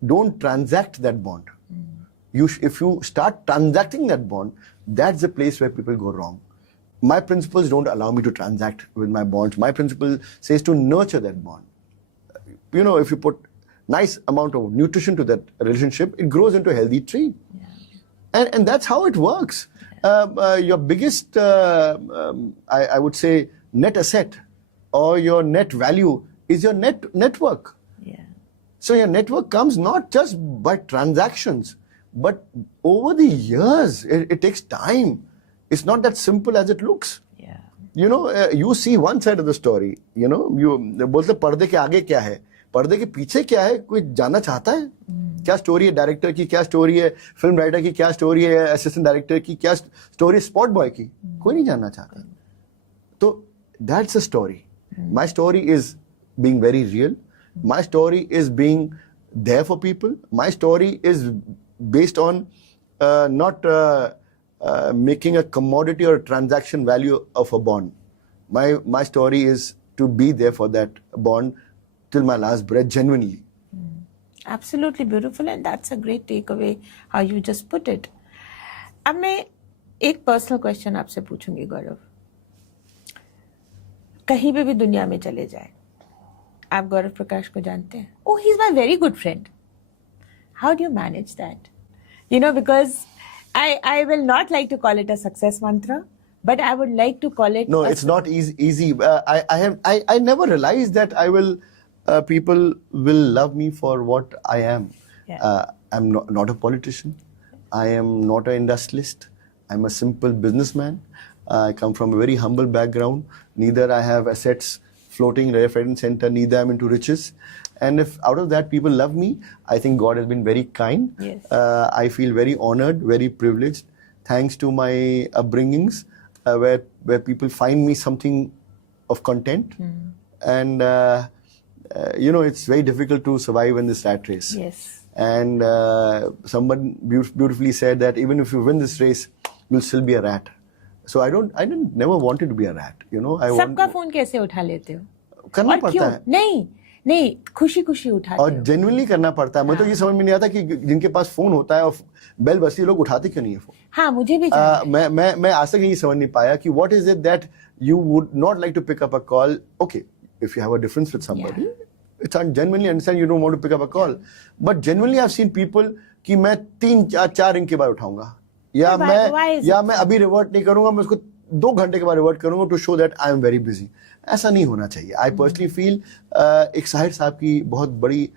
Don't transact that bond. If you start transacting that bond, that's the place where people go wrong. My principles don't allow me to transact with my bonds. My principle says to nurture that bond. If you put nice amount of nutrition to that relationship, it grows into a healthy tree. Yeah. And that's how it works. Your biggest, I would say, net asset or your net value is your network. Yeah. So your network comes not just by transactions, but over the years. It takes time. It's not that simple as it looks. Yeah. You see one side of the story. बोलते पर्दे के आगे क्या है, पर्दे के पीछे क्या है, कोई जानना चाहता है? क्या स्टोरी है डायरेक्टर की, क्या स्टोरी है फिल्म राइटर की, क्या स्टोरी है असिस्टेंट डायरेक्टर की, क्या स्टोरी स्पॉट बॉय की? कोई नहीं जानना चाहता. तो that's a story. My story is being very real. My story is being there for people. My story is based on not making a commodity or a transaction value of a bond. My story is to be there for that bond till my last breath, genuinely. Absolutely beautiful, and that's a great takeaway how you just put it. अब मैं एक personal question आपसे पूछूंगी गौरव. कहीं पे भी दुनिया में चले जाए, आप गौरव प्रकाश को जानते हैं? Oh, he's my very good friend. How do you manage that? Because I will not like to call it a success mantra, but I would like to call it. No, it's not easy. I never realized that people will love me for what I am. Yeah. I'm not a politician. I am not an industrialist. I'm a simple businessman. I come from a very humble background. Neither I have assets floating left, right, and center. Neither I'm into riches. And if out of that people love me, I think God has been very kind. Yes. I feel very honored, very privileged, thanks to my upbringings, where people find me something of content. And it's very difficult to survive in this rat race. Yes. And someone beautifully said that even if you win this race, you'll still be a rat. So I never wanted to be a rat. सबका phone कैसे उठा लेते हो? करना और पड़ता क्यों? है नहीं खुशी खुशी उठाते और हो। जेन्युइनली करना पड़ता है। मैं तो ये समझ में नहीं आता कि जिनके पास फोन होता है और बेल बजती है, लोग उठाते क्यों नहीं है फोन? हाँ, मुझे भी जानना है। मैं आज तक ये समझ नहीं पाया कि what is it that you would not like to pick up a call. Okay, if you have a difference with somebody, it's genuinely understand you don't want to pick up a call, but genuinely I've seen people कि मैं 3-4 ring के बाद उठाऊंगा या मैं अभी revert नहीं करूंगा, मैं उसको 2 घंटे के बाद रिवर्ट करूंगा to show that I am very busy. ऐसा नहीं होना चाहिए। आई पर्सनली फील एक साहिर साहब की बहुत बड़ी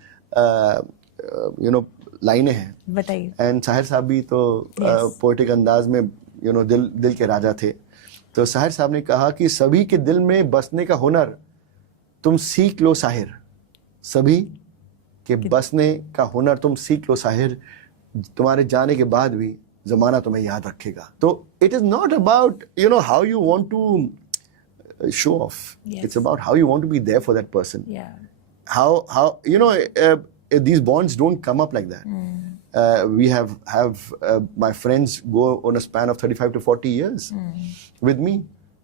लाइनें हैं, बताइए। एंड साहिर साहब भी तो पोएटिक अंदाज में दिल के राजा थे। तो साहिर साहब ने कहा कि सभी के दिल में बसने का हुनर तुम सीख लो साहिर, सभी के बसने का हुनर तुम सीख लो साहिर, तुम्हारे जाने के बाद भी जमाना तुम्हें याद रखेगा। तो it is not about how you want to show off. Yes. It's about how you want to be there for that person. Yeah. How these bonds don't come up like that. We have my friends go on a span of 35 to 40 years with me,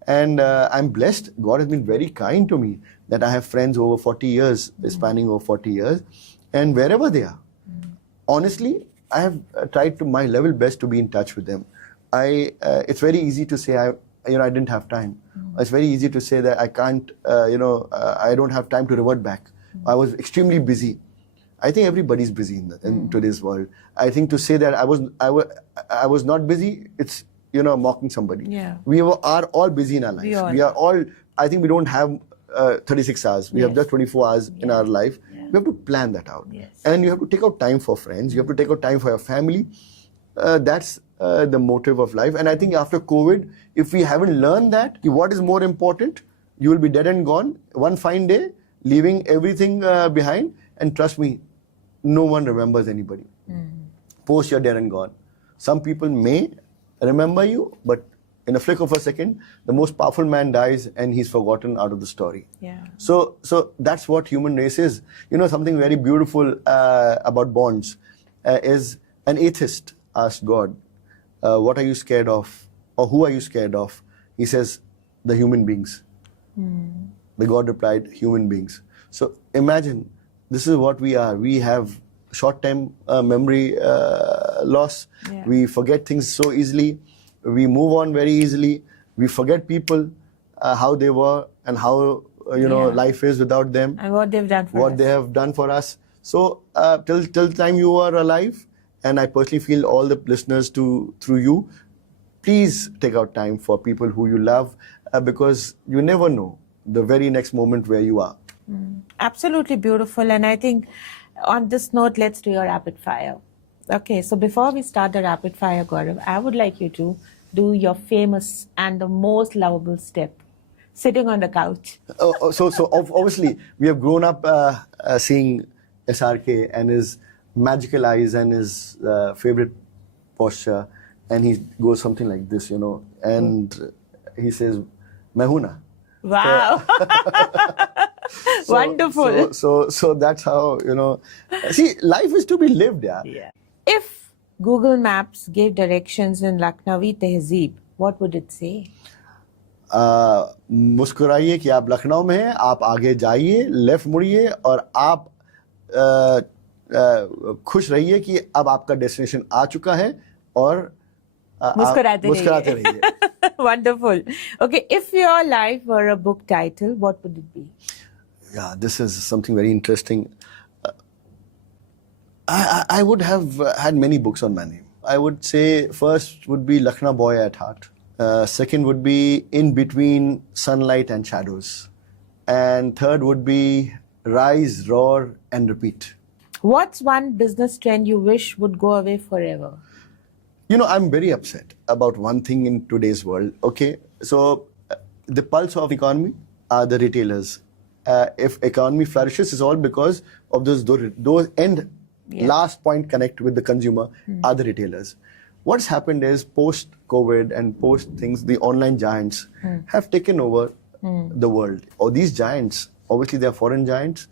and I'm blessed. God has been very kind to me that I have friends over 40 years, spanning over 40 years, and wherever they are, honestly, I have tried to my level best to be in touch with them. It's very easy to say I didn't have time. It's very easy to say that I can't, I don't have time to revert back. I was extremely busy. I think everybody's busy in today's world. I think to say that I was not busy, it's, mocking somebody. Yeah. We are all busy in our life. We are all, I think we don't have 36 hours. We have just 24 hours in our life. Yeah. We have to plan that out. Yes. And you have to take out time for friends. You have to take out time for your family. That's the motive of life. And I think after COVID, if we haven't learned that, what is more important, you will be dead and gone one fine day, leaving everything behind. And trust me, no one remembers anybody. Post you're dead and gone. Some people may remember you, but in a flick of a second, the most powerful man dies and he's forgotten out of the story. Yeah. So that's what human race is. Something very beautiful about bonds is an atheist asked God, what are you scared of? Or who are you scared of? He says, the human beings. The God replied, human beings. So imagine, this is what we are. We have short-term memory loss. Yeah. We forget things so easily. We move on very easily. We forget people, how they were and how life is without them. And what they've done for us. What they have done for us. So till time you are alive, and I personally feel all the listeners through you, please take out time for people who you love, because you never know the very next moment where you are. Absolutely beautiful. And I think on this note, let's do your rapid fire. Okay, so before we start the rapid fire, Gaurav, I would like you to do your famous and the most lovable step, sitting on the couch. So obviously, we have grown up seeing SRK and his magical eyes and his favorite posture, and he goes something like this, and he says, "Main hoon na." Wow. Wonderful. So that's how, see, life is to be lived, Yeah. If Google Maps gave directions in Lucknowi Tehzeeb, what would it say? मुस्कुराइए कि आप लखनऊ में हैं, आप आगे जाइए, left मुड़िए और आप खुश रहिए कि अब आपका डेस्टिनेशन आ चुका है और मुस्कुराते रहिए. Wonderful. Okay, if your life were a book title, what would it be? Yeah, this is something very interesting. I would have had many books on my name. I would say first would be Lucknow Boy at Heart. Second would be In Between Sunlight and Shadows. And third would be Rise, Roar and Repeat. What's one business trend you wish would go away forever? I'm very upset about one thing in today's world. Okay, so the pulse of economy are the retailers. If economy flourishes, it's all because of those end last point connect with the consumer are the retailers. What's happened is post-COVID and post things, the online giants have taken over the world. Or these giants, obviously they're foreign giants,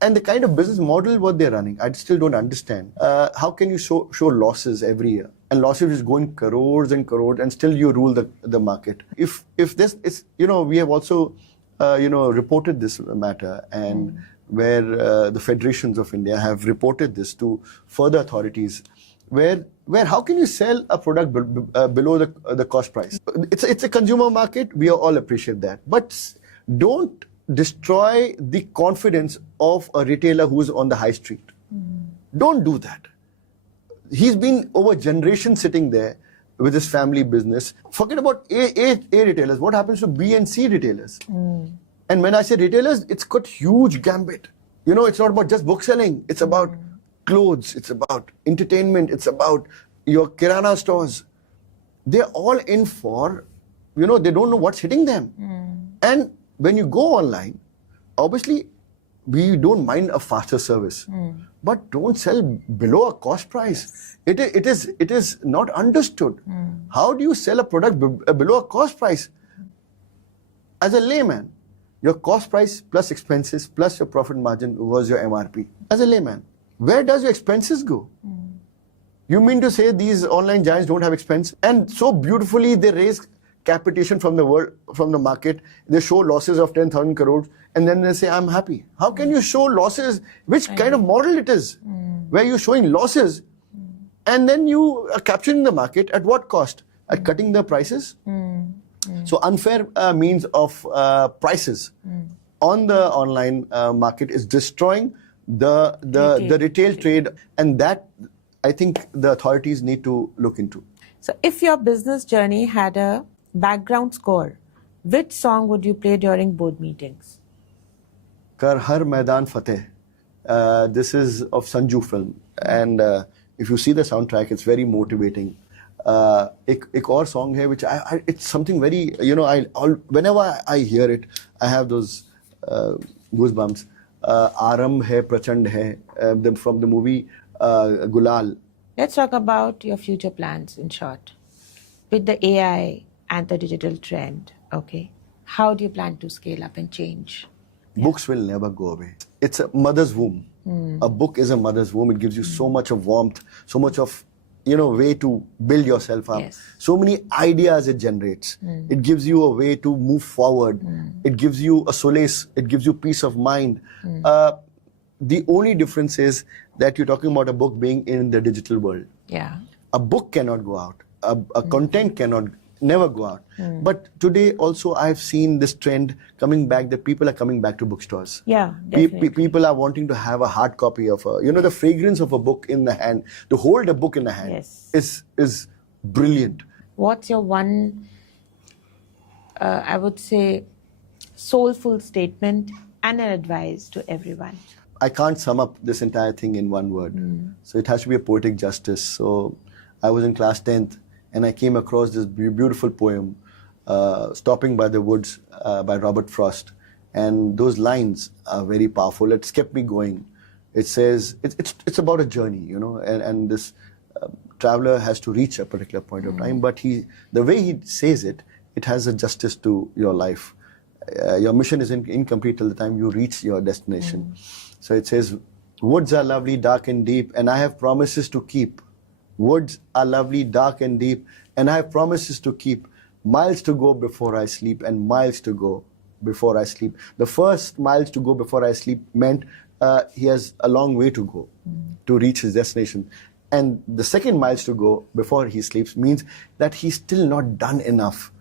and the kind of business model what they're running, I still don't understand. How can you show losses every year? And losses is going crores and crores, and still you rule the market. If this is, we have also, reported this matter, and where the federations of India have reported this to further authorities, where how can you sell a product below the cost price? It's a consumer market. We all appreciate that, but don't destroy the confidence of a retailer who's on the high street. Don't do that. He's been over generations sitting there with his family business. Forget about A retailers. What happens to B and C retailers? And when I say retailers, it's got huge gambit. It's not about just book selling. It's about clothes. It's about entertainment. It's about your kirana stores. They're all in for, they don't know what's hitting them. And when you go online, obviously, we don't mind a faster service, but don't sell below a cost price. Yes. It is not understood. How do you sell a product below a cost price? As a layman, your cost price plus expenses plus your profit margin was your MRP. As a layman, where does your expenses go? You mean to say these online giants don't have expense? And so beautifully they raise capitation from the market. They show losses of 10,000 crores, and then they say, I'm happy. How can you show losses? Which kind of model it is? Where you're showing losses, and then you are capturing the market at what cost? At cutting the prices? So unfair means of prices on the online market is destroying the retail trade, and that I think the authorities need to look into. So if your business journey had a background score, which song would you play during board meetings? Kar Har Maidan Fateh. This is of Sanju film, and if you see the soundtrack, it's very motivating. एक और song है which it's something very, whenever I hear it, I have those goosebumps. Aram hai Prachand hai, from the movie Gulal. Let's talk about your future plans in short. With the AI and the digital trend, okay, how do you plan to scale up and change? Books will never go away. It's a mother's womb. A book is a mother's womb. It gives you so much of warmth, so much of way to build yourself up. Yes. So many ideas it generates. It gives you a way to move forward. It gives you a solace. It gives you peace of mind. The only difference is that you're talking about a book being in the digital world. Yeah. A book cannot go out. A content cannot never go out. But today also I've seen this trend coming back, that people are coming back to bookstores. Yeah, definitely. People are wanting to have a hard copy of the fragrance of a book in the hand, to hold a book in the hand. Yes. is brilliant. What's your one, I would say, soulful statement and an advice to everyone? I can't sum up this entire thing in one word. So it has to be a poetic justice. So I was in class 10th and I came across this beautiful poem, Stopping by the Woods by Robert Frost. And those lines are very powerful. It's kept me going. It says, it's about a journey, and this traveler has to reach a particular point of time, but the way he says it, it has a justice to your life. Your mission is incomplete till the time you reach your destination. So it says, woods are lovely, dark and deep, and I have promises to keep. Woods are lovely, dark and deep, and I have promises to keep. Miles to go before I sleep, and miles to go before I sleep. The first miles to go before I sleep meant he has a long way to go to reach his destination. And the second miles to go before he sleeps means that he's still not done enough.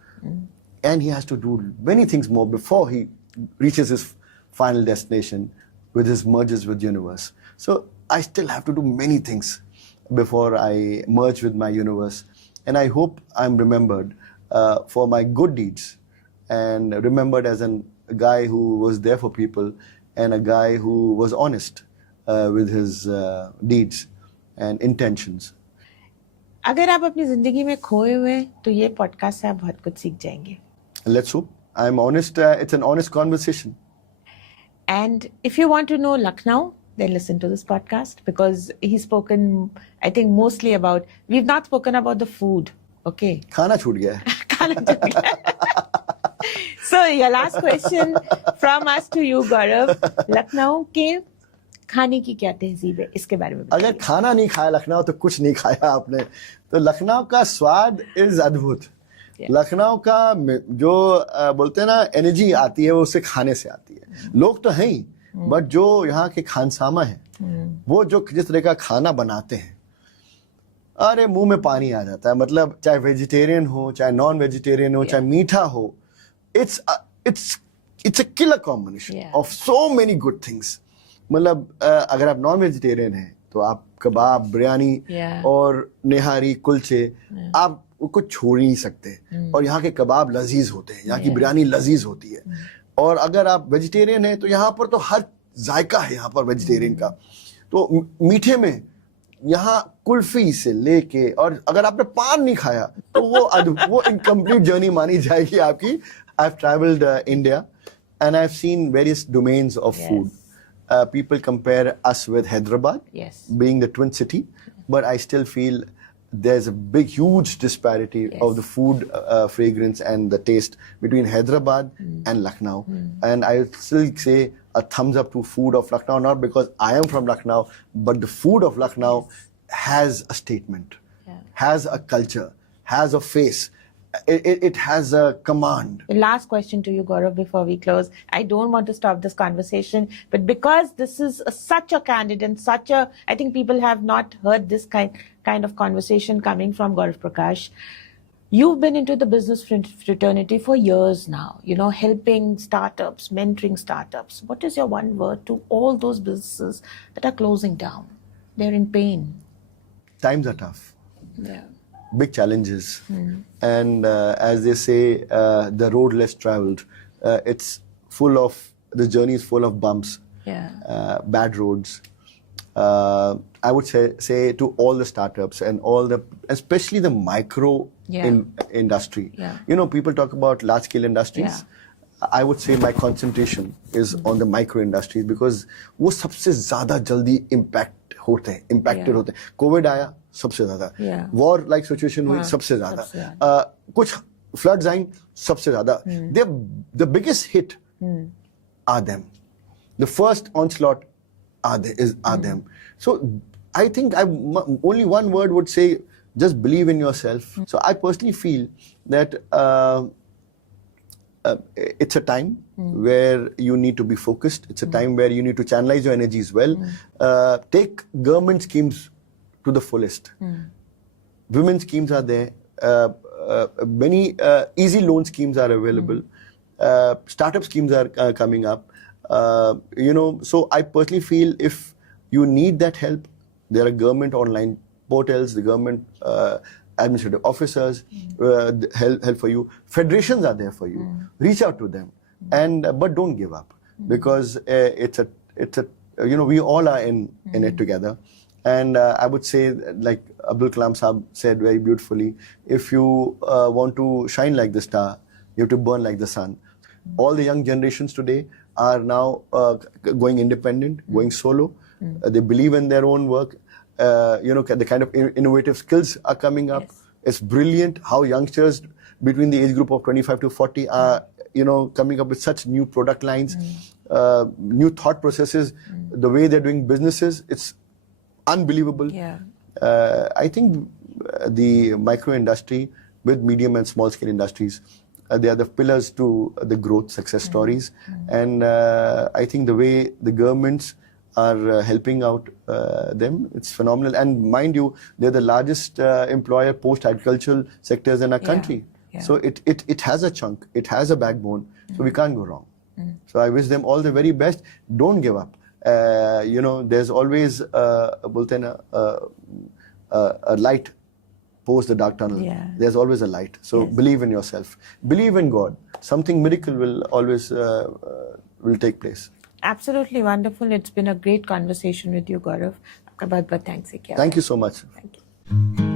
And he has to do many things more before he reaches his final destination with his merges with universe. So I still have to do many things before I merge with my universe. And I hope I'm remembered for my good deeds, and remembered as a guy who was there for people, and a guy who was honest with his deeds and intentions. अगर आप अपनी जिंदगी में खोए हुए हैं तो ये पॉडकास्ट से आप बहुत कुछ सीख जाएंगे. Let's hope. I'm honest. It's an honest conversation. And if you want to know Lucknow, then listen to this podcast because he's spoken, I think, mostly about, we've not spoken about the food. Okay. खाना छूट गया है. Khana chut gaya. So your last question from us to you, Gaurav. Lucknow के खाने की क्या तहजीब है इसके बारे में बताइए. अगर खाना नहीं खाया लखनऊ तो कुछ नहीं खाया आपने. तो लखनऊ का स्वाद इज अद्भुत. लखनऊ का जो बोलते हैं ना एनर्जी आती है वो उससे खाने से आती है. लोग तो हैं ही बट जो यहाँ के खानसामा है वो जो जिस तरह का खाना बनाते हैं अरे मुंह में पानी आ जाता है. मतलब चाहे वेजिटेरियन हो चाहे नॉन वेजिटेरियन हो चाहे मीठा हो. It's a killer combination of so many good things. मतलब अगर आप नॉन वेजिटेरियन हैं तो आप कबाब बिरयानी और निहारी कुलचे आप कुछ छोड़ ही नहीं सकते. और यहाँ के कबाब लजीज होते हैं. यहाँ की बिरयानी लजीज होती है. और अगर आप वेजिटेरियन हैं तो यहाँ पर तो हर जायका है यहाँ पर वेजिटेरियन का. तो मीठे में यहाँ कुल्फी से लेके और अगर आपने पान नहीं खाया तो वो इनकम्प्लीट जर्नी मानी जाएगी आपकी. I have travelled India and I have seen various domains of food. People compare us with Hyderabad, being the twin city, but I still feel there's a big, huge disparity of the food fragrance and the taste between Hyderabad and Lucknow. And I still say a thumbs up to food of Lucknow, not because I am from Lucknow, but the food of Lucknow has a statement, has a culture, has a face. It has a command. Last question to you, Gaurav, before we close. I don't want to stop this conversation, but because this is such a candid and I think people have not heard this kind of conversation coming from Gaurav Prakash. You've been into the business fraternity for years now, helping startups, mentoring startups. What is your one word to all those businesses that are closing down? They're in pain. Times are tough. Yeah. Big challenges, and as they say, the road less traveled. It's full of the journey is full of bumps, bad roads. I would say to all the startups and especially the micro industry. People talk about large scale industries. I would say my concentration is on the micro industries because वो सबसे ज़्यादा जल्दी impacted होते हैं. Covid आया सबसे ज्यादा. War like situation हुई सबसे ज्यादा. कुछ फ्लड्स आई सबसे ज्यादा. The biggest hit are them. The first onslaught are them. So I think only one word would say just believe in yourself. So I personally feel that it's a time where you need to be focused. It's a time where you need to channelize your energies well. Take government schemes to the fullest. Women's schemes are there. Many easy loan schemes are available. Startup schemes are coming up. So I personally feel if you need that help, there are government online portals, the government administrative officers help for you. Federations are there for you. Reach out to them, but don't give up because it's a we all are in it together. And I would say, like Abdul Kalam Sahab said very beautifully, if you want to shine like the star, you have to burn like the sun. All the young generations today are now going independent, going solo. They believe in their own work. The kind of innovative skills are coming up. It's brilliant how youngsters between the age group of 25 to 40 are, coming up with such new product lines, new thought processes, the way they're doing businesses. It's unbelievable. I think the micro industry with medium and small scale industries, they are the pillars to the growth success stories. And I think the way the governments are helping out them, it's phenomenal. And mind you, they're the largest employer post agricultural sectors in our country. So it has a chunk, it has a backbone, so we can't go wrong. So I wish them all the very best. Don't give up. There's always a light post the dark tunnel. There's always a light. So believe in yourself. Believe in God. Something miracle will always will take place. Absolutely wonderful. It's been a great conversation with you, Gaurav. Thanks. Thank you so much. Thank you.